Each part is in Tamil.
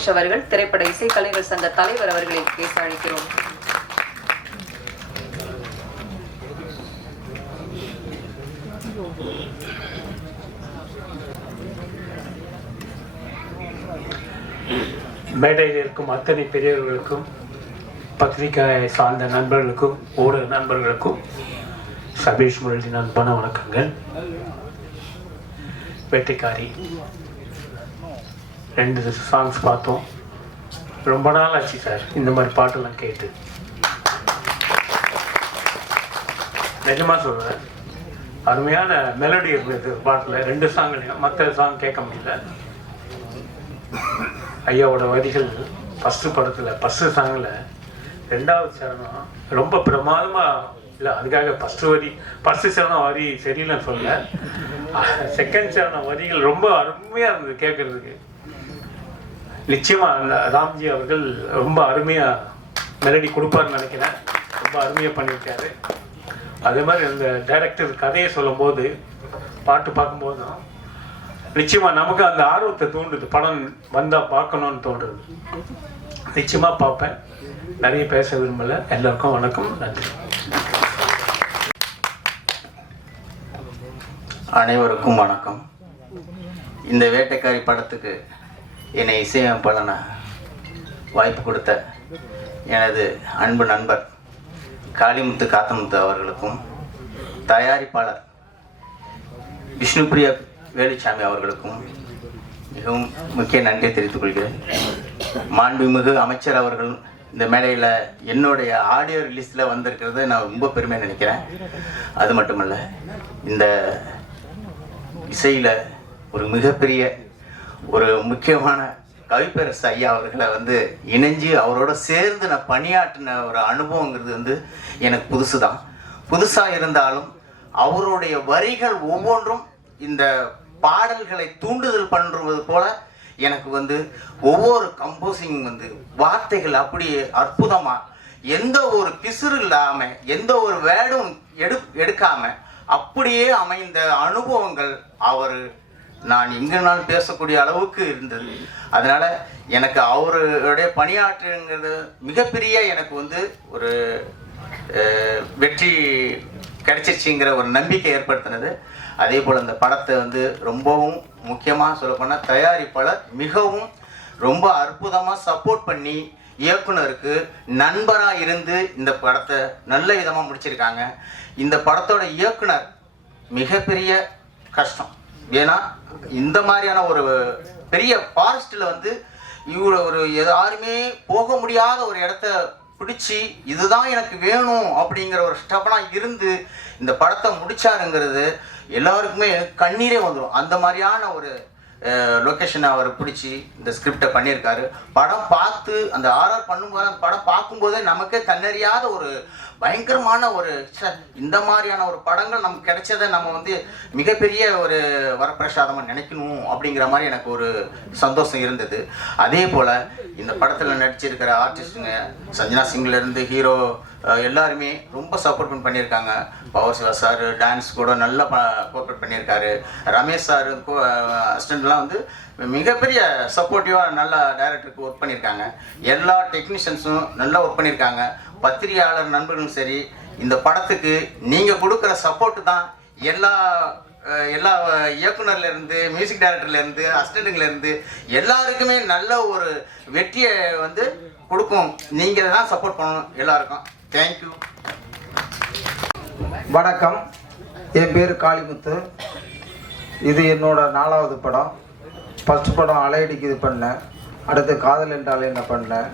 ரமேஷ் அவர்கள் திரைப்பட இசைக்கலைஞர் சங்க தலைவர் அவர்களை பேச அழைக்கிறோம். மேடையில் இருக்கும் அத்தனை பெரியவர்களுக்கும், பத்திரிகை சார்ந்த நண்பர்களுக்கும், ஊடக நண்பர்களுக்கும் சபீஷ் முரளின் அன்பான வணக்கங்கள். வேட்டைக்காரி 2 சாங்ஸ் பார்த்தோம். ரொம்ப நாள் ஆச்சு சார் இந்த மாதிரி பாட்டெல்லாம் கேட்டு. நிஜமாக சொல்கிறேன், அருமையான மெலடி இருந்தது பாட்டில் 2 சாங்லையும். மற்ற சாங் கேட்க முடியல. ஐயாவோட வரிகள் ஃபஸ்ட்டு படத்தில் ஃபஸ்ட்டு சாங்கில் 2வது சரணம் ரொம்ப பிரமாதமாக இல்லை. அதுக்காக ஃபஸ்ட்டு சரணம் வரி சரியில்லைன்னு சொல்ல, செகண்ட் சரணம் வரிகள் ரொம்ப அருமையாக இருந்தது கேட்குறதுக்கு. நிச்சயமாக அந்த ராம்ஜி அவர்கள் ரொம்ப அருமையாக மெலடி கொடுப்பார்னு நினைக்கிறேன். ரொம்ப அருமையாக பண்ணியிருக்காரு. அதே மாதிரி அந்த டைரக்டர் கதையை சொல்லும்போது, பாட்டு பார்க்கும்போதும் நிச்சயமாக நமக்கு அந்த ஆர்வத்தை தூண்டுது. படம் வந்தால் பார்க்கணுன்னு தோன்றுது. நிச்சயமாக பார்ப்பேன். நிறைய பேச விரும்பலை. எல்லாருக்கும் வணக்கம், நன்றி. அனைவருக்கும் வணக்கம். இந்த வேட்டைக்காரி படத்துக்கு என்னை இசையமைப்பாளன வாய்ப்பு கொடுத்த எனது அன்பு நண்பர் காளிமுத்து காத்தமுத்து அவர்களுக்கும், தயாரிப்பாளர் விஷ்ணுபிரியா வேலுச்சாமி அவர்களுக்கும் மிகவும் முக்கிய நன்றியை தெரிவித்துக் கொள்கிறேன். மாண்புமிகு அமைச்சர் அவர்கள் இந்த மேடையில் என்னுடைய ஆடியோ ரிலீஸில் வந்திருக்கிறத நான் ரொம்ப பெருமையாக நினைக்கிறேன். அது மட்டுமல்ல, இந்த இசையில் ஒரு மிகப்பெரிய ஒரு முக்கியமான கவிப்பேரசு ஐயா அவர்களை இணைஞ்சு அவரோட சேர்ந்து நான் பணியாற்றின ஒரு அனுபவங்கிறது எனக்கு புதுசு தான். புதுசாக இருந்தாலும் அவருடைய வரிகள் ஒவ்வொன்றும் இந்த பாடல்களை தூண்டுதல் பண்ணுறது போல எனக்கு ஒவ்வொரு கம்போசிங் வார்த்தைகள் அப்படியே அற்புதமாக, எந்த ஒரு பிசுறு இல்லாமல், எந்த ஒரு வேர்டும் எடுக்காமல் அப்படியே அமைந்த அனுபவங்கள் நான் எங்கேனாலும் பேசக்கூடிய அளவுக்கு இருந்தது. அதனால் எனக்கு அவருடைய பணியாற்றுங்கிறது மிகப்பெரிய எனக்கு ஒரு வெற்றி கிடைச்சிருச்சுங்கிற ஒரு நம்பிக்கை ஏற்படுத்தினது. அதே போல் இந்த படத்தை ரொம்பவும் முக்கியமாக சொல்லப்போனால் தயாரிப்பாளர் மிகவும் ரொம்ப அற்புதமாக சப்போர்ட் பண்ணி இயக்குனருக்கு நண்பராக இருந்து இந்த படத்தை நல்ல விதமாக முடிச்சிருக்காங்க. இந்த படத்தோட இயக்குனர் மிகப்பெரிய கஷ்டம். ஏன்னா இந்த மாதிரியான ஒரு பெரிய ஃபாரஸ்ட்டில் இவ்வளோ ஒரு யாருமே போக முடியாத ஒரு இடத்த பிடிச்சி இதுதான் எனக்கு வேணும் அப்படிங்கிற ஒரு ஸ்டெப்பனாக இருந்து இந்த படத்தை முடிச்சாருங்கிறது எல்லாருக்குமே கண்ணீரே வந்துடும். அந்த மாதிரியான ஒரு லொக்கேஷனை அவர் பிடிச்சி இந்த ஸ்கிரிப்டை பண்ணியிருக்காரு. படம் பார்த்து அந்த ஆர்ஆர் பண்ணும்போது அந்த படம் பார்க்கும்போதே நமக்கே தன்னறியாத ஒரு பயங்கரமான ஒரு இந்த மாதிரியான ஒரு படங்கள் நமக்கு கிடைச்சதை நம்ம மிகப்பெரிய ஒரு வரப்பிரசாதமாக நினைக்கணும் அப்படிங்கிற மாதிரி எனக்கு ஒரு சந்தோஷம் இருந்தது. அதே போல் இந்த படத்தில் நடிச்சிருக்கிற ஆர்டிஸ்ட்டுங்க சஞ்சனா சிங்லேருந்து ஹீரோ எல்லாருமே ரொம்ப சப்போர்ட் பண்ணியிருக்காங்க. பவர் சிவா சார் டான்ஸ் கூட நல்லா கோஆப்ரேட் பண்ணியிருக்காரு. ரமேஷ் சார் அசிஸ்டண்ட்லாம் மிகப்பெரிய சப்போர்ட்டிவாக நல்லா டைரக்டருக்கு ஒர்க் பண்ணியிருக்காங்க. எல்லா டெக்னீஷியன்ஸும் நல்லா ஒர்க் பண்ணியிருக்காங்க. பத்திரிகையாளர் நண்பர்களும் சரி, இந்த படத்துக்கு நீங்கள் கொடுக்குற சப்போர்ட்டு தான் எல்லா இயக்குனர்லேருந்து மியூசிக் டைரக்டர்லேருந்து அசிஸ்டண்ட்டுங்கலேருந்து எல்லாருக்குமே நல்ல ஒரு வெற்றியை கொடுக்கும். நீங்கள் தான் சப்போர்ட் பண்ணணும் எல்லாருக்கும். தேங்க்யூ. வணக்கம், என் பேர் காளிமுத்து. இது என்னோட 4வது படம். ஃபஸ்ட் படம் அலையடிக்கு இது பண்ணேன். அடுத்து காதல் என்றால் என்ன பண்ணேன்,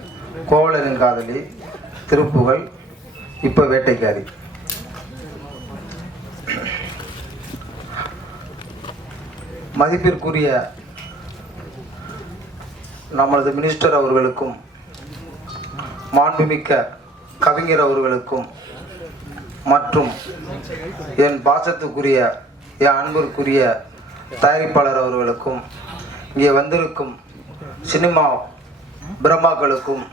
கோவலனின் காதலி, திருப்புகழ், இப்போ வேட்டைக்காரி. மதிப்பிற்குரிய நமது மினிஸ்டர் அவர்களுக்கும், மாண்புமிக்க கவிஞர் அவர்களுக்கும், மற்றும் என் பாசத்துக்குரிய என் அன்பிற்குரிய தயாரிப்பாளர் அவர்களுக்கும், இங்கே வந்திருக்கும் சினிமா பிரம்மாக்களுக்கும்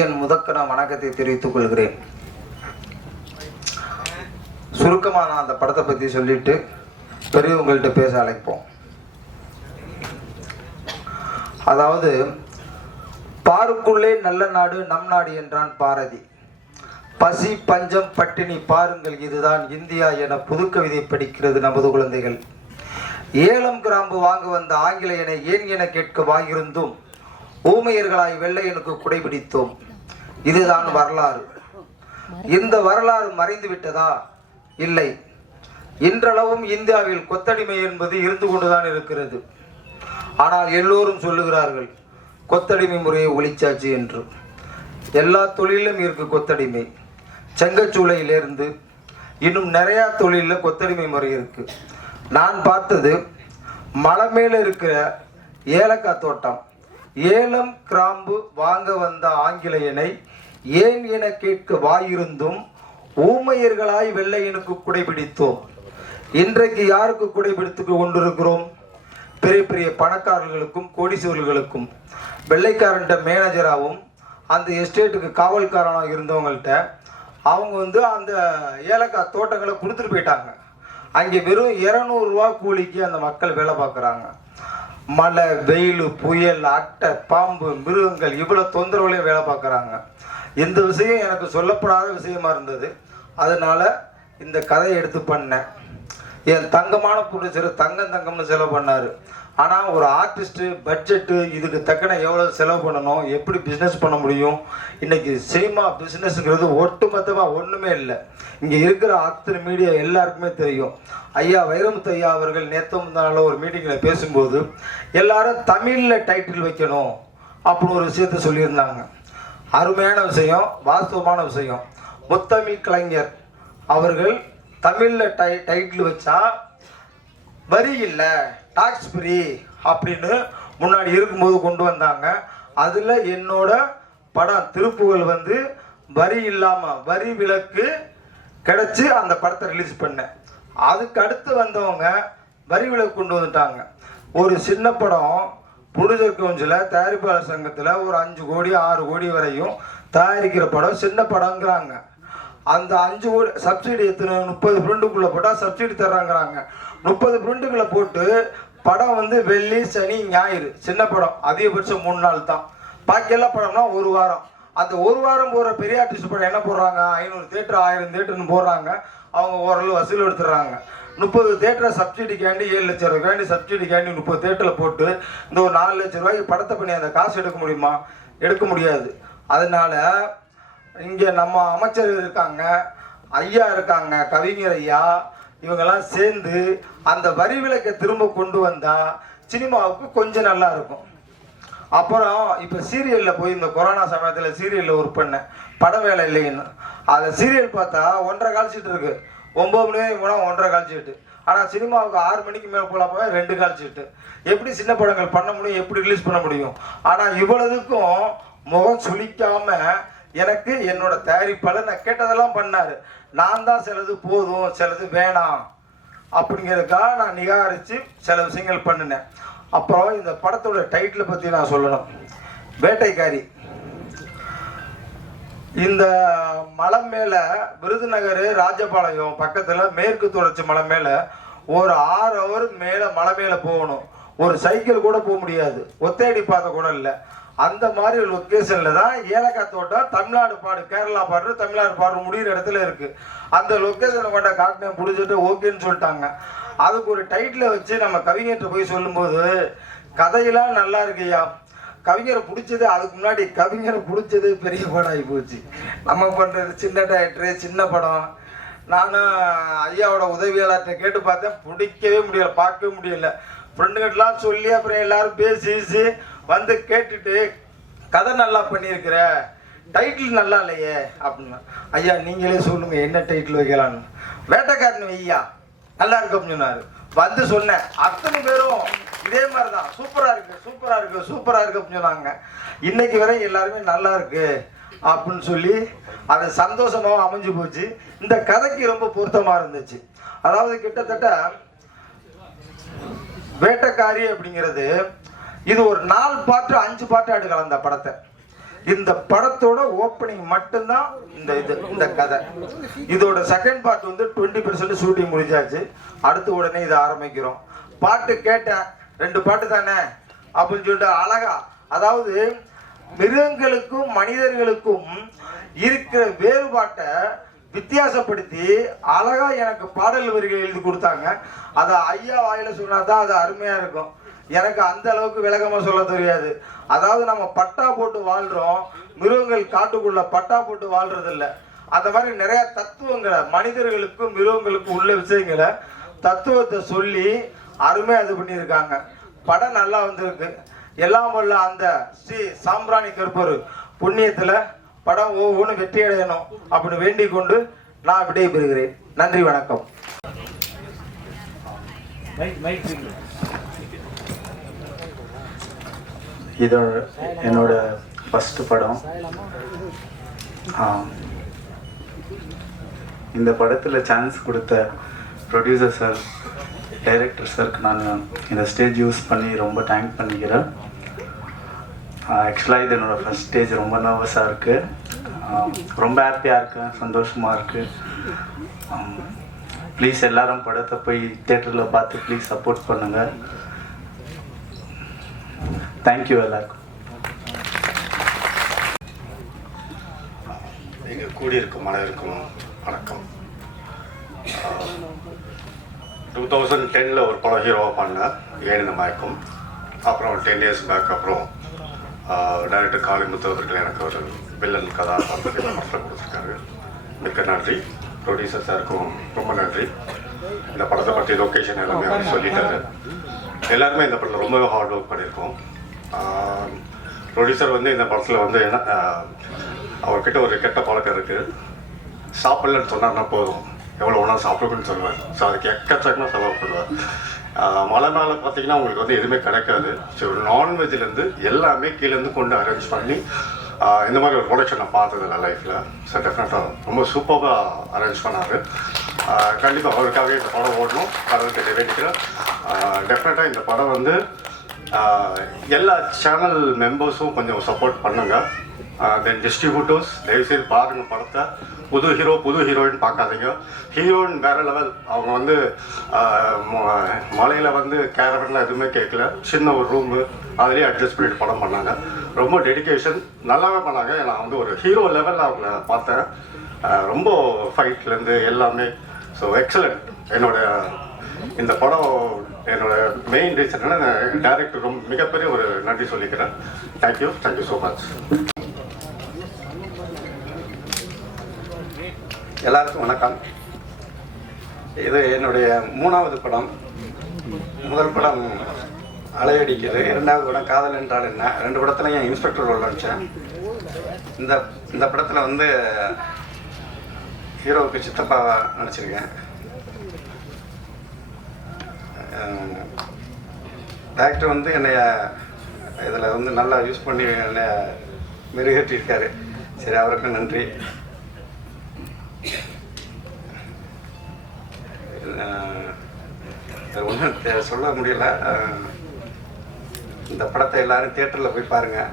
என் முதற்கன வணக்கத்தை தெரிவித்துக் கொள்கிறேன். சுருக்கமாக நான் அந்த படத்தை பற்றி சொல்லிட்டு பெரியவங்கள்ட்ட பேச அழைப்போம். அதாவது பாருக்குள்ளே நல்ல நாடு நம் நாடு என்றான் பாரதி. பசி பஞ்சம் பட்டினி பாருங்கள் இதுதான் இந்தியா என புதுக்கவிதை படிக்கிறது நமது குழந்தைகள். ஏலம் கிராம்பு வாங்க வந்த ஆங்கிலேயனை ஏன் என கேட்க வாயிருந்தும் ஊமையர்களாய் வெள்ளையனுக்கு குடைபிடித்தோம். இதுதான் வரலாறு. இந்த வரலாறு மறைந்து விட்டதா? இல்லை. இன்றளவும் இந்தியாவில் கொத்தடிமை என்பது இருந்து கொண்டுதான் இருக்கிறது. ஆனால் எல்லோரும் சொல்லுகிறார்கள் கொத்தடிமை முறையை ஒழிச்சாச்சு என்று. எல்லா தொழிலும் இருக்கு கொத்தடிமை. செங்கச்சூளையிலிருந்து இன்னும் நிறையா தொழிலில் கொத்தடிமை முறை இருக்கு. நான் பார்த்தது மலை மேல இருக்கிற ஏலக்காய் தோட்டம். ஏலம் கிராம்பு வாங்க வந்த ஆங்கிலேயனை ஏன் என கேட்க வாயிருந்தும் ஊமையர்களாய் வெள்ளையனுக்கு குடைபிடித்தோம். இன்றைக்கு யாருக்கு குடைபிடித்து கொண்டிருக்கிறோம்? பெரிய பெரிய பணக்காரர்களுக்கும் கோடீஸ்வரர்களுக்கும். வெள்ளைக்காரன்ட்ட மேனேஜராகவும் அந்த எஸ்டேட்டுக்கு காவல்காரனாக இருந்தவங்கள்ட்ட அவங்க அந்த ஏலக்காய் தோட்டங்களை கொடுத்துட்டு போயிட்டாங்க. அங்கே வெறும் 200 ரூபா கூலிக்கு அந்த மக்கள் வேலை பார்க்குறாங்க. மழை வெயில் புயல் அட்டை பாம்பு மிருகங்கள் இவ்வளோ தொந்தரவுலையும் வேலை பார்க்குறாங்க. இந்த விஷயம் எனக்கு சொல்லப்படாத விஷயமா இருந்தது. அதனால இந்த கதையை எடுத்து பண்ணேன். என் தங்கமான ப்ரொடியூசர் தங்கம்னு செலவு பண்ணார். ஆனால் ஒரு ஆர்டிஸ்ட்டு பட்ஜெட்டு இதுக்கு தக்கன எவ்வளோ செலவு பண்ணணும், எப்படி பிஸ்னஸ் பண்ண முடியும். இன்றைக்கி சினிமா பிஸ்னஸ்ங்கிறது ஒட்டுமொத்தமாக ஒன்றுமே இல்லை. இங்கே இருக்கிற அத்தனை மீடியா எல்லாருக்குமே தெரியும். ஐயா வைரமுத்து ஐயா அவர்கள் நேற்று ஒரு மீட்டிங்கில் பேசும்போது எல்லாரும் தமிழில் டைட்டில் வைக்கணும் அப்படின்னு ஒரு விஷயத்த சொல்லியிருந்தாங்க. அருமையான விஷயம், வாஸ்தவமான விஷயம். முத்தமிழ் கலைஞர் அவர்கள் தமிழில் டைட்டில் வச்சா வரி இல்லை டாக்ஸ் ஃப்ரீ அப்படின்னு முன்னாடி இருக்கும்போது கொண்டு வந்தாங்க. அதில் என்னோட படம் திருப்புகழ் வரி இல்லாமல் வரி விலக்கு கிடச்சி அந்த படத்தை ரிலீஸ் பண்ணேன். அதுக்கு அடுத்து வந்தவங்க வரி விலக்கு கொண்டு வந்துட்டாங்க. ஒரு சின்ன படம் ப்ரொடியூசர் கவுன்சில் தயாரிப்பாளர் சங்கத்தில் ஒரு 5 கோடி 6 கோடி வரையும் தயாரிக்கிற படம் சின்ன படங்கிறாங்க. அந்த 5 கோடி சப்சிடி எத்தனை 30 பிரிண்டுக்குள்ளே போட்டால் சப்சிடி தர்றாங்கிறாங்க. 30 பிரிண்டுக்குள்ளே போட்டு படம் வெள்ளி சனி ஞாயிறு சின்ன படம் அதிகபட்சம் 3 நாள் தான். பாக்கி எல்லா படம்னா 1 வாரம். அந்த 1 வாரம் போகிற பெரிய ஆர்டிஸ்ட் படம் என்ன போடுறாங்க? 500 தேட்டர் 1000 தேட்டர்னு போடுறாங்க. அவங்க ஓரளவு வசூல் எடுத்துடுறாங்க. 30 தேட்டரை சப்சிடிக்காண்டி 7 லட்சம் ரூபாய்க்காண்டி சப்சிடிக்காண்டி 30 தேட்டரில் போட்டு இந்த ஒரு 4 லட்சம் ரூபாய்க்கு படத்தை பண்ணி அந்த காசு எடுக்க முடியுமா? எடுக்க முடியாது. அதனால இங்கே நம்ம அமைச்சர் இருக்காங்க, ஐயா இருக்காங்க, கவிஞர் ஐயா, இவங்கெல்லாம் சேர்ந்து அந்த வரி விலக்கை திரும்ப கொண்டு வந்தால் சினிமாவுக்கு கொஞ்சம் நல்லா இருக்கும். அப்புறம் இப்போ சீரியலில் போய் இந்த கொரோனா சமயத்தில் சீரியலில் ஒர்க் பண்ணேன். படம் வேலை இல்லைன்னு அதை சீரியல் பார்த்தா 1.5 கால் சீட்டு இருக்குது. 9 மணி வரைக்கும் போனால் 1.5 கால் சீட்டு. ஆனால் சினிமாவுக்கு 6 மணிக்கு மேலே போகலாம் போய் 2 கால் சீட்டு. எப்படி சின்ன படங்கள் பண்ண முடியும், எப்படி ரிலீஸ் பண்ண முடியும்? ஆனால் இவ்வளவுக்கும் முகம் சுளிக்காமல் எனக்கு என்னோட தயாரிப்பாளர் நான் கேட்டதெல்லாம் பண்ணார். நான் தான் சிலது போதும் சிலது வேணாம் அப்படிங்கிறதுக்காக நான் நிகாரித்து சில விஷயங்கள் பண்ணினேன். அப்புறம் இந்த படத்தோட டைட்டிலை பற்றி நான் சொல்லணும். வேட்டைக்காரி. இந்த மலை மேலே விருதுநகர் ராஜபாளையம் பக்கத்தில் மேற்கு தொடர்ச்சி மலை மேலே ஒரு 6 ஹவர் மேலே மலை மேலே போகணும். ஒரு சைக்கிள் கூட போக முடியாது, ஒத்தையடி பாதை கூட இல்லை. அந்த மாதிரி ஒரு லொக்கேஷனில் தான் ஏலக்காய் தோட்டம் தமிழ்நாடு பாடு கேரளா பாடு தமிழ்நாடு பாடு முடிகிற இடத்துல இருக்குது. அந்த லொக்கேஷனை கொண்ட காட்டினேன், பிடிச்சிட்டு ஓகேன்னு சொல்லிட்டாங்க. அதுக்கு ஒரு டைட்டிலை வச்சு நம்ம கவிஞர்கிட்ட போய் சொல்லும்போது கதையெல்லாம் நல்லா இருக்குய்யா, கவிஞரை பிடிச்சது அதுக்கு முன்னாடி கவிஞரை பிடிச்சது பெரிய படம் ஆகி போச்சு. நம்ம பண்ணுறது சின்ன டைரக்டரு சின்ன படம். நானும் ஐயாவோட உதவியாளர்கிட்ட கேட்டு பார்த்தேன், பிடிக்கவே முடியலை, பார்க்கவே முடியலை. ஃப்ரெண்டுகிட்டலாம் சொல்லி அப்புறம் எல்லாரும் பேசி கேட்டுட்டு கதை நல்லா பண்ணியிருக்கிற, டைட்டில் நல்லா இல்லையே அப்படின்னா, ஐயா நீங்களே சொல்லுங்க என்ன டைட்டில் வைக்கலான்னு. வேட்டைக்காரன் ஐயா நல்லா இருக்கு அப்படின்னு சொன்னார். சொன்னேன், அத்தனை பேரும் இதே மாதிரி தான் சூப்பராக இருக்கு அப்படின்னு சொன்னாங்க. இன்னைக்கு வரை எல்லாருமே நல்லா இருக்கு அப்படின்னு சொல்லி அது சந்தோஷமாக அமைஞ்சு போச்சு. இந்த கதைக்கு ரொம்ப பொருத்தமாக இருந்துச்சு. அதாவது கிட்டத்தட்ட வேட்டைக்காரி அப்படிங்கிறது இது ஒரு 4 பாட்டு 5 பாட்டு எடுக்கலாம் இந்த படத்தை. இந்த படத்தோட ஓப்பனிங் மட்டும்தான் இந்த கதை. இதோட செகண்ட் பார்ட் 20% ஷூட்டிங் முடிஞ்சாச்சு. அடுத்து உடனே இதை ஆரம்பிக்கிறோம். பாட்டு கேட்டேன், 2 பாட்டு தானே அப்படின்னு சொல்லிட்டு அழகா, அதாவது மிருகங்களுக்கும் மனிதர்களுக்கும் இருக்கிற வேறுபாட்டை வித்தியாசப்படுத்தி அழகா எனக்கு பாடல் வரிகள் எழுதி கொடுத்தாங்க. அதை ஐயா வாயில சொன்னா தான் அது அருமையா இருக்கும். எனக்கு அந்த அளவுக்கு விளக்கமா சொல்ல தெரியாது. அதாவது நம்ம பட்டா போட்டு வாழ்றோம், மிருகங்கள் காட்டுக்குள்ள பட்டா போட்டு வாழ்றது இல்லை. அந்த மாதிரி நிறைய தத்துவங்களை மனிதர்களுக்கும் மிருகங்களுக்கும் உள்ள விஷயங்களை தத்துவத்தை சொல்லி அருமையா இது பண்ணியிருக்காங்க. படம் நல்லா வந்திருக்கு. எல்லாம் வல்ல அந்த ஸ்ரீ சாம்பிராணி கருப்பர் புண்ணியத்துல படம் ஒவ்வொன்று வெற்றி அடையணும் அப்படின்னு வேண்டிக் கொண்டு நான் விடைபெறுகிறேன். நன்றி, வணக்கம். இதோட என்னோட ஃபஸ்ட்டு படம். இந்த படத்தில் சான்ஸ் கொடுத்த ப்ரொடியூசர் சார், டைரக்டர் சாருக்கு நான் இந்த ஸ்டேஜ் யூஸ் பண்ணி ரொம்ப தேங்க் பண்ணிக்கிறேன். ஆக்சுவலாக இது என்னோடய ஃபஸ்ட் ஸ்டேஜ். ரொம்ப நர்வஸாக இருக்குது, ரொம்ப ஹாப்பியாக இருக்கேன், சந்தோஷமாக இருக்குது. ப்ளீஸ் எல்லாரும் படத்தை போய் தியேட்டரில் பார்த்து ப்ளீஸ் சப்போர்ட் பண்ணுங்கள். தேங்க்யூ எல்லாருக்கும். எங்கள் கூடியிருக்கும் அனைவருக்கும் வணக்கம். 2010 ஒரு படம் ஹீரோவாக பண்ணேன், ஏனின மயக்கம். அப்புறம் 10 இயர்ஸ் பேக் அப்புறம் டைரக்டர் காளிமுத்து அவர்கள் எனக்கு ஒரு வில்லன் கதாபாத்திரத்தை படத்தில் கொடுத்துருக்காரு. மிக்க நன்றி. ப்ரொடியூசர் சாருக்கும் ரொம்ப நன்றி. இந்த படத்தை பற்றி லொக்கேஷன் எல்லாமே அவர் சொல்லிட்டாரு. எல்லாருமே இந்த படத்தில் ரொம்பவே ஹார்ட் ஒர்க் பண்ணியிருக்கோம். ப்ரொடியூசர் வந்து இந்த படத்தில் வந்து அவர்கிட்ட ஒரு கெட்ட பழக்கம் இருக்குது. சாப்பிட்லன்னு சொன்னார்னா போதும், எவ்வளோ ஒன்றா சாப்பிடுன்னு சொல்லுவார். ஸோ அதுக்கு எக்கச்சக்கமாக செலவு பண்ணுவார். மழை நாள் பார்த்தீங்கன்னா உங்களுக்கு வந்து எதுவுமே கிடைக்காது. ஸோ நான்வெஜ்லேருந்து எல்லாமே கீழேருந்து கொண்டு அரேஞ்ச் பண்ணி இந்த மாதிரி ஒரு ப்ரொடக்ஷன் நான் பார்த்ததில்ல லைஃப்பில். ஸோ டெஃபினட்டாக ரொம்ப சூப்பராக அரேஞ்ச் பண்ணார். கண்டிப்பாக அவருக்காகவே இந்த படம் ஓடணும், கடவுள்கிட்ட வேண்டிக்கிறேன். டெஃபினட்டாக இந்த படம் வந்து எல்லா சேனல் மெம்பர்ஸும் கொஞ்சம் சப்போர்ட் பண்ணுங்கள். தென் டிஸ்ட்ரிபியூட்டர்ஸ் தயவுசெய்து பாருங்கள் படத்தை. புது ஹீரோ புது ஹீரோயின் பார்க்காதீங்க. ஹீரோயின் வேறு லெவல். அவங்க வந்து மலையில் வந்து கேரவன்லாம் எதுவுமே கேட்கல, சின்ன ஒரு ரூமு அதுலேயே அட்ஜஸ்ட் பண்ணிட்டு படம் பண்ணாங்க. ரொம்ப டெடிக்கேஷன், நல்லாவே பண்ணாங்க. நான் வந்து ஒரு ஹீரோ லெவலில் அவங்கள பார்த்தேன். ரொம்ப ஃபைட்லேருந்து எல்லாமே. So excellent. இந்த படம் என்னோட மெயின் ரீசன் என்னன்னா டைரக்டர் ரொம்ப மிகப்பெரிய ஒரு நன்றி சொல்லிக்கிறேன். Thank you so much. எல்லாருக்கும் வணக்கம். இது என்னுடைய 3வது படம். முதல் படம் அலையடிக்குது, 2வது படம் காதல் என்றால் என்ன. 2 படத்துலையும் இன்ஸ்பெக்டர் ரோல் நடித்தேன். இந்த படத்தில் வந்து ஹீரோவுக்கு சித்தப்பாவா நடிச்சிருக்கேன். டைரக்டர் வந்து என்னைய இதில் வந்து நல்லா யூஸ் பண்ணி என்னை மெருகேற்றிருக்காரு. சரி, அவருக்கும் நன்றி. ஒன்றும் சொல்ல முடியல. இந்த படத்தை எல்லாரும் தியேட்டரில் போய் பாருங்கள்.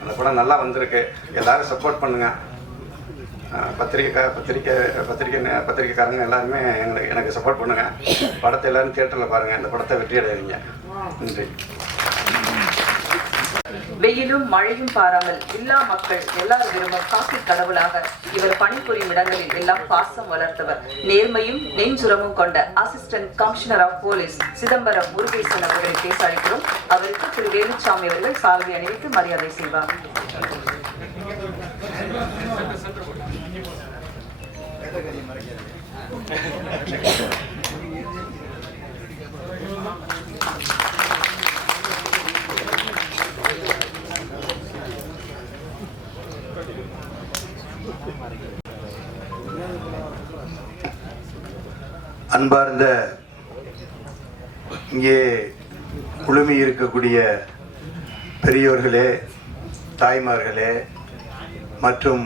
அந்த படம் நல்லா வந்திருக்கு. எல்லாரும் சப்போர்ட் பண்ணுங்கள். பத்திரிக்கைக்காரங்க எல்லாருமே எனக்கு சப்போர்ட் பண்ணுங்கள். படத்தை எல்லாரும் தியேட்டரில் பாருங்கள். இந்த படத்தை வெற்றி அடைவீங்க. நன்றி. வெயிலும் மழையும் பாராமல் எல்லா மக்கள் எல்லாரும் விரும்பும் காசி கடவுளாக இவர் பணிபுரியும் இடங்களில் எல்லாம் பாசம் வளர்த்தவர். நேர்மையும் நெஞ்சுரமும் கொண்ட assistant commissioner of police Chidambaram Murugesan அவர்களை பேச அழைக்கிறோம். அவருக்கு திரு வேலுச்சாமி அவர்கள் சால்வை அணிவித்து மரியாதை செய்வார். அன்பார்ந்த இங்கே குழுமி இருக்கக்கூடிய பெரியோர்களே, தாய்மார்களே மற்றும்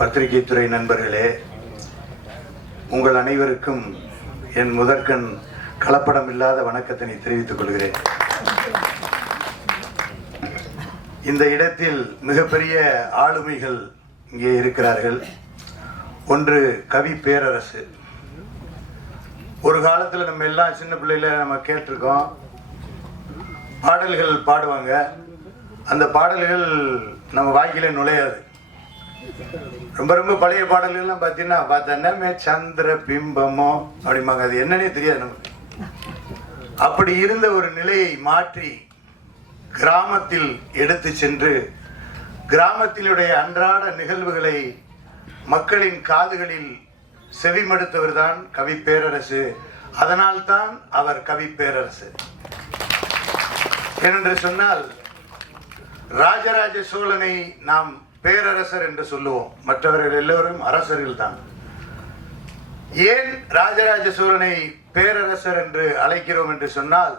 பத்திரிகைத்துறை நண்பர்களே, உங்கள் அனைவருக்கும் என் முதற்கண் கலப்படம் இல்லாத வணக்கத்தினை தெரிவித்துக் கொள்கிறேன். இந்த இடத்தில் மிகப்பெரிய ஆளுமைகள் இங்கே இருக்கிறார்கள். ஒன்று கவி பேரரசு. ஒரு காலத்தில் நம்ம எல்லாம் சின்ன பிள்ளையில நம்ம கேட்டிருக்கோம், பாடல்கள் பாடுவாங்க. அந்த பாடல்கள் நம்ம வாழ்க்கையில நுழையாது. ரொம்ப ரொம்ப பழைய பாடல்கள்லாம் பார்த்தீங்கன்னா பார்த்தோன்னே சந்திர பிம்பமோ அப்படிம்பாங்க, அது என்னன்னே தெரியாது நமக்கு. அப்படி இருந்த ஒரு நிலையை மாற்றி கிராமத்தில் எடுத்து சென்று கிராமத்தினுடைய அன்றாட நிகழ்வுகளை மக்களின் காதுகளில் செவிமடுத்தவர் தான் கவி பேரரசு. அதனால்தான் அவர் கவி பேரரசு. ஏனென்று சொன்னால் ராஜராஜ சோழனை நாம் பேரரசர் என்று சொல்லுவோம், மற்றவர்கள் எல்லோரும் அரசர்கள் தான். ஏன் ராஜராஜ சோழனை பேரரசர் என்று அழைக்கிறோம் என்று சொன்னால்,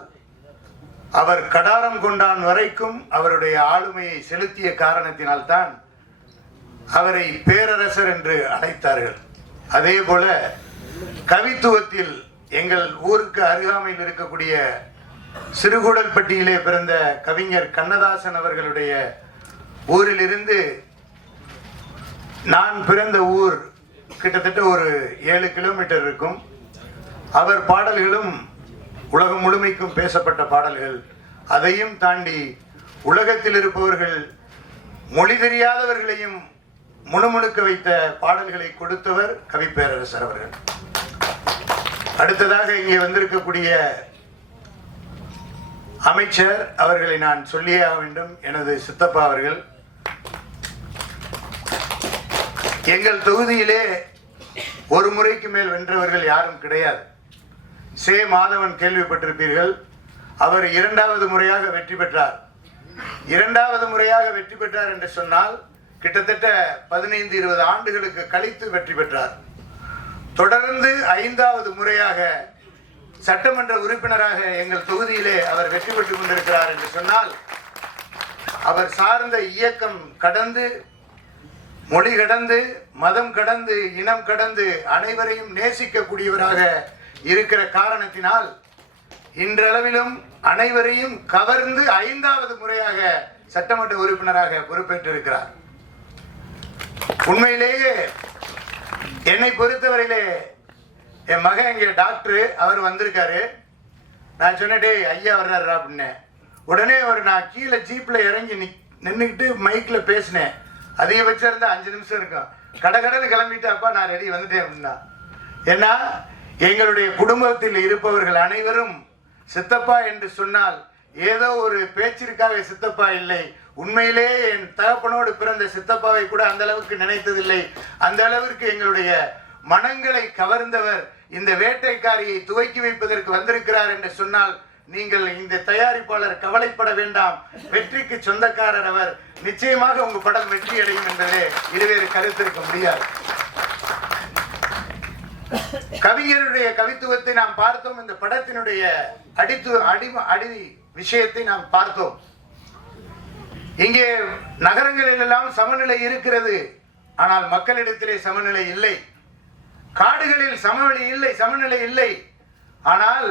அவர் கடாரம் கொண்டான் வரைக்கும் அவருடைய ஆளுமையை செலுத்திய காரணத்தினால்தான் அவரை பேரரசர் என்று அழைத்தார்கள். அதே போல கவித்துவத்தில் எங்கள் ஊருக்கு அருகாமையில் இருக்கக்கூடிய சிறுகூடல்பட்டியிலே பிறந்த கவிஞர் கண்ணதாசன் அவர்களுடைய ஊரிலிருந்து நான் பிறந்த ஊர் கிட்டத்தட்ட ஒரு 7 கிலோமீட்டர் இருக்கும். அவர் பாடல்களும் உலகம் முழுமைக்கும் பேசப்பட்ட பாடல்கள். அதையும் தாண்டி உலகத்தில் இருப்பவர்கள் மொழி தெரியாதவர்களையும் முணுமுணுக்க வைத்த பாடல்களை கொடுத்தவர் கவி பேரரசர் அவர்கள். அடுத்ததாக இங்கே வந்திருக்கக்கூடிய அமைச்சர் அவர்களை நான் சொல்லியே ஆக வேண்டும். எனது சித்தப்பா அவர்கள் எங்கள் தொகுதியிலே ஒரு முறைக்கு மேல் வென்றவர்கள் யாரும் கிடையாது. சே மாதவன் கேள்விப்பட்டிருப்பீர்கள். அவர் 2வது முறையாக வெற்றி பெற்றார். 2வது முறையாக வெற்றி பெற்றார் என்று சொன்னால் கிட்டத்தட்ட 15-20 ஆண்டுகளுக்கு கழித்து வெற்றி பெற்றார். தொடர்ந்து 5வது முறையாக சட்டமன்ற உறுப்பினராக எங்கள் தொகுதியிலே அவர் வெற்றி பெற்றுக் கொண்டிருக்கிறார் என்று சொன்னால், அவர் சார்ந்த இயக்கம் கடந்து, மொழி கடந்து, மதம் கடந்து, இனம் கடந்து அனைவரையும் நேசிக்கக்கூடியவராக இருக்கிற காரணத்தினால் இன்றளவிலும் அனைவரையும் கவர்ந்து 5வது முறையாக சட்டமன்ற உறுப்பினராக பொறுப்பேற்றிருக்கிறார். உண்மையிலேயே என்னை பொறுத்தவரையிலே என் மகன் இங்கே டாக்டர் அவர் வந்திருக்காரு. நான் சொன்னே ஐயா வர்றாரு அப்படின்னு. உடனே நான் கீழே ஜீப்ல இறங்கி நின்றுக்கிட்டு மைக்ல பேசினேன். அதிகபட்சம் இருந்தால் 5 நிமிஷம் இருக்கும். கடகடன்னு கிளம்பிட்டு அப்பா நான் ரெடி வந்துட்டேன் அப்படின்னா. ஏன்னா எங்களுடைய குடும்பத்தில் இருப்பவர்கள் அனைவரும் சித்தப்பா என்று சொன்னால் ஏதோ ஒரு பேச்சிற்காக சித்தப்பா இல்லை. உண்மையிலே என் தகப்பனோடு பிறந்த சித்தப்பாவை கூட அந்த அளவுக்கு நினைத்ததில்லை. அந்த அளவிற்கு எங்களுடைய மனங்களை கவர்ந்தவர் இந்த வேட்டைக்காரியை துவக்கி வைப்பதற்கு வந்திருக்கிறார் என்று சொன்னால் நீங்கள் இந்த தயாரிப்பாளர் கவலைப்பட வேண்டாம். வெற்றிக்கு சொந்தக்காரர் அவர். நிச்சயமாக உங்க படம் வெற்றி அடையும் என்பதே இருவேறு கருத்து இருக்க முடியாது. கவிஞருடைய கவித்துவத்தை நாம் பார்த்தோம். இந்த படத்தினுடைய அடி விஷயத்தை நாம் பார்த்தோம். இங்கே நகரங்களில் எல்லாம் சமநிலை இருக்கிறது, ஆனால் மக்களிடத்திலே சமநிலை இல்லை. காடுகளில் சமநிலை இல்லை. ஆனால்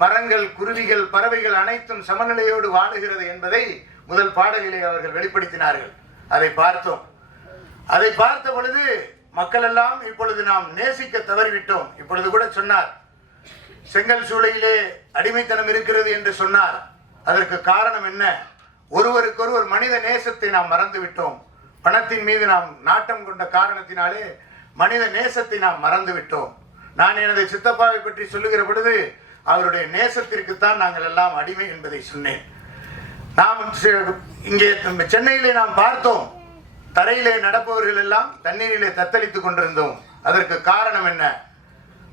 மரங்கள், குருவிகள், பறவைகள் அனைத்தும் சமநிலையோடு வாழுகிறது என்பதை முதல் பாடலிலே அவர்கள் வெளிப்படுத்தினார்கள். அதை பார்த்தோம். அதை பார்த்த பொழுது மக்கள் எல்லாம் இப்பொழுது நாம் நேசிக்க தவறிவிட்டோம். இப்பொழுது கூட சொன்னார், செங்கல் சூளையிலே அடிமைத்தனம் இருக்கிறது என்று சொன்னார். அதற்கு காரணம் என்ன? ஒருவருக்கொருவர் மனித நேசத்தை நாம் மறந்து விட்டோம். பணத்தின் மீது நாம் நாட்டம் கொண்ட காரணத்தினாலே மனித நேசத்தை நாம் மறந்து விட்டோம். நான் எனது சித்தப்பாவை பற்றி சொல்லுகிற பொழுது அவருடைய நேசத்திற்குத்தான் நாங்கள் எல்லாம் அடிமை என்பதை சொன்னேன். நாம் இங்கே சென்னையிலே நாம் பார்த்தோம், தரையிலே நடப்பவர்கள் எல்லாம் தண்ணீரிலே தத்தளித்துக் கொண்டிருந்தோம். அதற்கு காரணம் என்ன?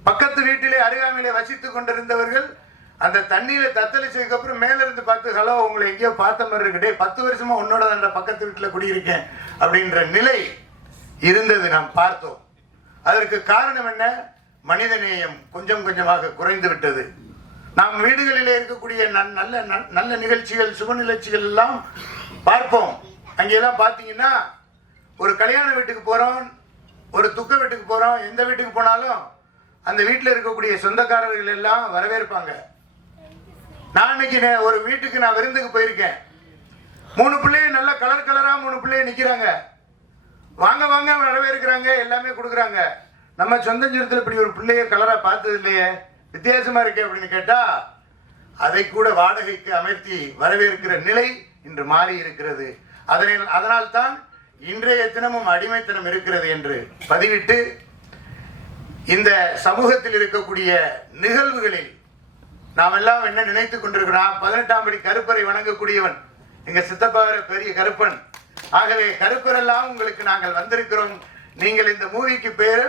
பக்கத்து வீட்டிலே அருகாமையிலே வசித்துக் கொண்டிருந்தவர்கள் அந்த தண்ணீரை தத்தளிச்சதுக்கு அப்புறம் மேல இருந்து பார்த்து, ஹலோ உங்களை எங்கேயோ பார்த்த மாதிரி இருக்கு, 10 வருஷமா உன்னோட அந்த பக்கத்து வீட்டில் குடியிருக்கேன் அப்படின்ற நிலை இருந்தது நாம் பார்த்தோம். அதற்கு காரணம் என்ன? மனித நேயம் கொஞ்சம் கொஞ்சமாக குறைந்து விட்டது. நாம் வீடுகளிலே இருக்கக்கூடிய நல்ல நிகழ்ச்சிகள், சுப நிகழ்ச்சிகள் எல்லாம் பார்ப்போம். அங்கெல்லாம் பார்த்தீங்கன்னா ஒரு கல்யாண வீட்டுக்கு போறோம், ஒரு துக்க வீட்டுக்கு போறோம், எந்த வீட்டுக்கு போனாலும் அந்த வீட்டில் இருக்கக்கூடிய சொந்தக்காரர்கள் எல்லாம் வரவேற்பாங்க. நான் இன்னைக்கு ஒரு வீட்டுக்கு நான் விருந்துக்கு போயிருக்கேன். 3 பிள்ளைய நல்ல கலரா 3 பிள்ளைய நிக்கிறாங்க. வாங்க வாங்க வரவேற்கிறாங்க, எல்லாமே கொடுக்குறாங்க. நம்ம சொந்த சுரத்தில் இப்படி ஒரு பிள்ளைய கலரா பார்த்தது இல்லையே, வித்தியாசமா இருக்கே அப்படின்னு கேட்டா அதை கூட வாடகைக்கு அமர்த்தி வரவேற்கிற நிலை இன்று மாறி இருக்கிறது. அதனால்தான் இன்றைய தினமும் அடிமைத்தனம் இருக்கிறது என்று பதிவிட்டு, இந்த சமூகத்தில் இருக்கக்கூடிய நிகழ்வுகளில் நாம் எல்லாம் என்ன நினைத்துக் கொண்டிருக்கிறோம்? 18ஆம் படி கருப்பரை வணங்கக்கூடியவன் எங்க சித்தப்பா பெரிய கருப்பன். ஆகவே கருப்பரெல்லாம் உங்களுக்கு நாங்கள் வந்திருக்கிறோம். நீங்கள் இந்த மூவிக்கு பேர்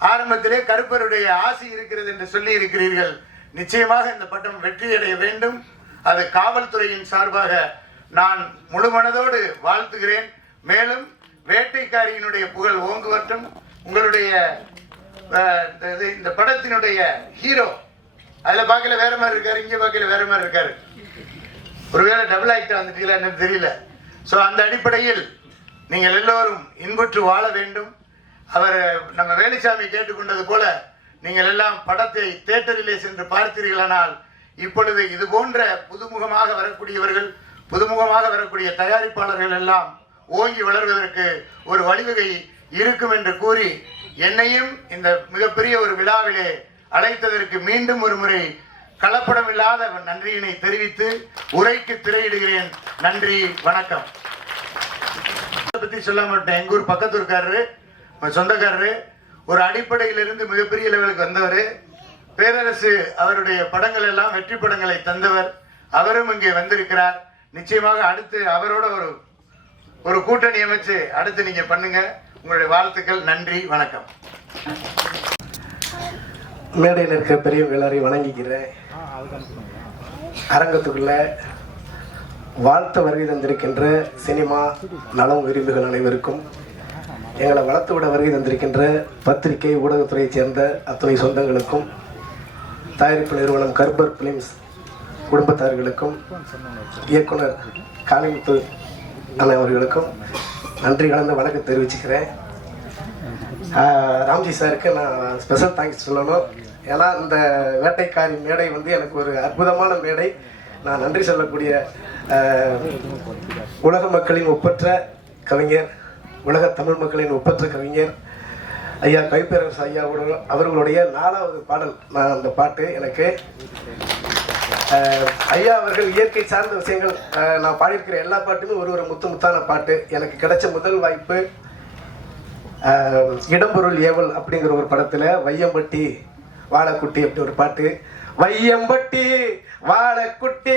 ஆரம்பத்திலே கருப்பருடைய ஆசி இருக்கிறது என்று சொல்லி இருக்கிறீர்கள். நிச்சயமாக இந்த பட்டம் வெற்றியடைய வேண்டும். அது காவல்துறையின் சார்பாக நான் முழு மனதோடு வாழ்த்துகிறேன். மேலும் வேட்டைக்காரியினுடைய புகழ் ஓங்குவட்டும். உங்களுடைய இந்த படத்தினுடைய ஹீரோ அதுல பார்க்கல வேற மாதிரி இருக்காரு, இங்க பார்க்கல வேற மாதிரி இருக்காரு. ஒருவேளை டபுள் ஆக்டர் வந்துட்டீங்களா என்னன்னு தெரியல. ஸோ அந்த அடிப்படையில் நீங்கள் எல்லோரும் இன்புற்று வாழ வேண்டும். அவர் நம்ம வேலுசாமி கேட்டுக்கொண்டது போல நீங்கள் எல்லாம் படத்தை தியேட்டரிலே சென்று பார்த்தீர்களானால் இப்பொழுது இது போன்ற புதுமுகமாக வரக்கூடியவர்கள், புதுமுகமாக வரக்கூடிய தயாரிப்பாளர்கள் எல்லாம் ஓங்கி வளர்வதற்கு ஒரு வழிவகை இருக்கும் என்று கூறி, என்னையும் இந்த மிகப்பெரிய ஒரு விழாவிலே அழைத்ததற்கு மீண்டும் ஒரு முறை கலப்படம் இல்லாத நன்றியினை தெரிவித்து உரைக்கு திரையிடுகிறேன். நன்றி, வணக்கம். பத்தி சொல்ல மாட்டேன். எங்க ஊர் பக்கத்து இருக்காரு, சொந்தக்காரரு, ஒரு அடிப்படையிலிருந்து மிகப்பெரிய லெவலுக்கு வந்தவர். பேரரசு அவருடைய படங்கள் எல்லாம் வெற்றி படங்களை தந்தவர். அவரும் இங்கே வந்திருக்கிறார். நிச்சயமாக அடுத்து அவரோட ஒரு கூட்டணி அமைச்சு அடுத்து நீங்க பண்ணுங்க. உங்களுடைய வாழ்த்துக்கள். நன்றி, வணக்கம். மேடையில் இருக்கிற பெரியவங்க எல்லாரையும் வணங்கிக்கிறேன். அரங்கத்துக்குள்ள வாழ்த்த வருகை தந்திருக்கின்ற சினிமா நலம் விரும்புகள் அனைவருக்கும், எங்களை வளர்த்து விட வருகை தந்திருக்கின்ற பத்திரிகை ஊடகத்துறையைச் சேர்ந்த அத்துணை சொந்தங்களுக்கும், தயாரிப்பு நிறுவனம் கர்பர் பிலிம்ஸ் குடும்பத்தார்களுக்கும், இயக்குனர் காளிமுத்து அண்ணன் அவர்களுக்கும் நன்றி கலந்த வணக்கம் தெரிவிச்சுக்கிறேன். ராம்ஜி சாருக்கு நான் ஸ்பெஷல் தேங்க்ஸ் சொல்லணும். ஏன்னா இந்த வேட்டைக்காரி மேடை வந்து எனக்கு ஒரு அற்புதமான மேடை. நான் நன்றி சொல்லக்கூடிய உலக மக்களின் ஒப்பற்ற கவிஞர், உலக தமிழ் மக்களின் ஒப்பற்ற கவிஞர் ஐயா கவிப்பேரரசு ஐயா அவர்களுடைய 4வது பாடல். நான் அந்த பாட்டு எனக்கு ஐயா அவர்கள் இயற்கை சார்ந்த விஷயங்கள் நான் பாடியிருக்கிற எல்லா பாட்டுமே ஒரு முத்தான பாட்டு. எனக்கு கிடைச்ச முதல் வாய்ப்பு இடம்பொருள் ஏவல் அப்படிங்கிற ஒரு படத்தில் வையம்பட்டி வாழைக்குட்டி அப்படி ஒரு பாட்டு. வையம்பட்டி வாழைக்குட்டி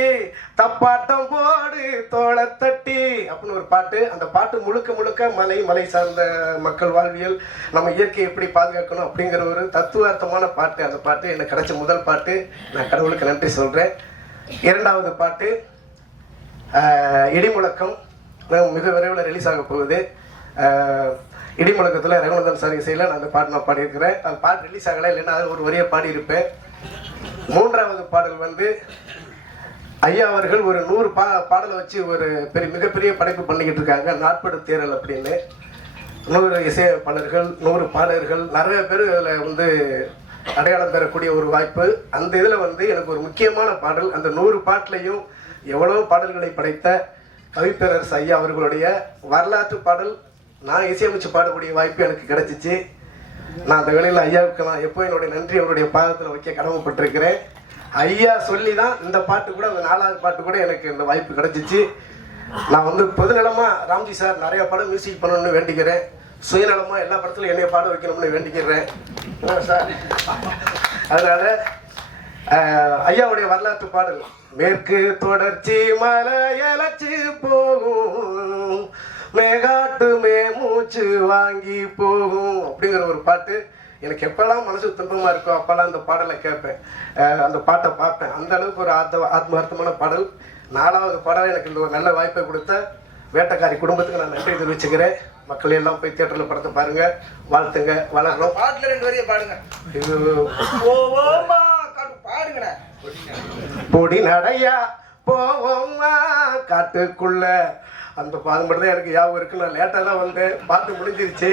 தப்பாட்டம் போடு தோளை தட்டி அப்படின்னு ஒரு பாட்டு. அந்த பாட்டு முழுக்க மலை சார்ந்த மக்கள் வாழ்வியல், நம்ம இயற்கையை எப்படி பாதுகாக்கணும் அப்படிங்கிற ஒரு தத்துவார்த்தமான பாட்டு. அந்த பாட்டு எனக்கு கிடைச்ச முதல் பாட்டு. நான் கடவுளுக்கு நன்றி சொல்கிறேன். 2வது பாட்டு இடிமுழக்கம், மிக விரைவில் ரிலீஸ் ஆக போகுது. இடிமுழக்கத்தில் ரகுநந்தன் சார் இசையில் நான் அந்த பாட்டு நான் பாடியிருக்கிறேன். அந்த பாட்டு ரிலீஸ் ஆகலை, இல்லைன்னா அது ஒரு வரியை பாடியிருப்பேன். 3வது பாடல் வந்து ஐயா அவர்கள் ஒரு 100 பாடலை வச்சு ஒரு மிகப்பெரிய படைப்பு பண்ணிக்கிட்டு இருக்காங்க, நாட்படு தேரல் அப்படின்னு. 100 இசையமைப்பாளர்கள், 100 பாடகர்கள், நிறைய பேர் இதில் வந்து அடையாளம் பெறக்கூடிய ஒரு வாய்ப்பு. அந்த இதில் வந்து எனக்கு ஒரு முக்கியமான பாடல், அந்த 100 பாட்டிலையும் எவ்வளோ பாடல்களை படைத்த கவிப்பேரரசு ஐயா அவர்களுடைய வரலாற்று பாடல் நான் இசையமைச்சு பாடக்கூடிய வாய்ப்பு எனக்கு கிடைச்சிச்சு. நான் அந்த வேளையில் ஐயாவுக்கு நான் எப்போ என்னுடைய நன்றி அவருடைய பாதத்தில் வைக்க கடமைப்பட்டிருக்கிறேன். ஐயா சொல்லி தான் இந்த பாட்டு கூட, அந்த 4வது பாட்டு கூட எனக்கு இந்த வாய்ப்பு கிடைச்சிச்சு. நான் வந்து பொதுநலமாக ராம்ஜி சார் நிறைய படம் மியூசிக் பண்ணணும்னு வேண்டிக்கிறேன். சுயநலமாக எல்லா படத்துலையும் என்னைய பாட வைக்கணும்னு வேண்டிக்கிறேன் சார். அதனால் ஐயாவுடைய வரலாற்று பாடல் மேற்கு தொடர்ச்சி மலையலச்சு போகும், மேகாட்டுமே மூச்சு வாங்கி போகும் அப்படிங்கிற ஒரு பாட்டு. எனக்கு எப்பெல்லாம் மனசு துன்பமாக இருக்கோ அப்போல்லாம் அந்த பாடலை கேட்பேன், அந்த பாட்டை பார்ப்பேன். அந்த அளவுக்கு ஒரு ஆத்மார்த்தமான பாடல். 4வது பாடல் எனக்கு இந்த ஒரு நல்ல வாய்ப்பை கொடுத்த வேட்டைக்காரி குடும்பத்துக்கு நான் நன்றி தெரிவிச்சுக்கிறேன். மக்கள் எல்லாம் போய் தியேட்டரில் படத்தை பாருங்க, வாழ்த்துங்க, வளரணும். பாட்டில் 2 வரியை பாடுங்க. இது பாடுங்க. பொடி நடையா போவோமா காட்டுக்குள்ள, அந்த பாடம் மட்டும் தான் எனக்கு ஞாபகம் இருக்கு. நான் லேட்டாக தான் வந்தேன், பாட்டு முடிஞ்சிருச்சு.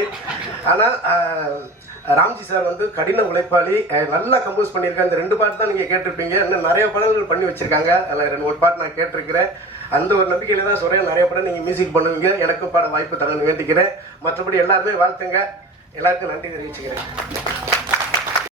ஆனால் ராம்ஜி சார் வந்து கடின உழைப்பாளி, நல்லா கம்போஸ் பண்ணியிருக்காங்க. இந்த 2 பாட்டு தான் நீங்கள் கேட்டிருப்பீங்க. இன்னும் நிறைய பாடல்கள் பண்ணி வச்சுருக்காங்க. அதில் 2-3 பாட்டு நான் கேட்டிருக்கிறேன். அந்த ஒரு நம்பிக்கையில் தான் சொல்கிறேன், நிறைய படம் நீங்கள் மியூசிக் பண்ணுவீங்க, எனக்கும் பாட வாய்ப்பு தரணும்னு வேண்டிக்கிறேன். மற்றபடி எல்லாருமே வாழ்த்துங்க. எல்லாருக்கும் நன்றி தெரிவிச்சுக்கிறேன்.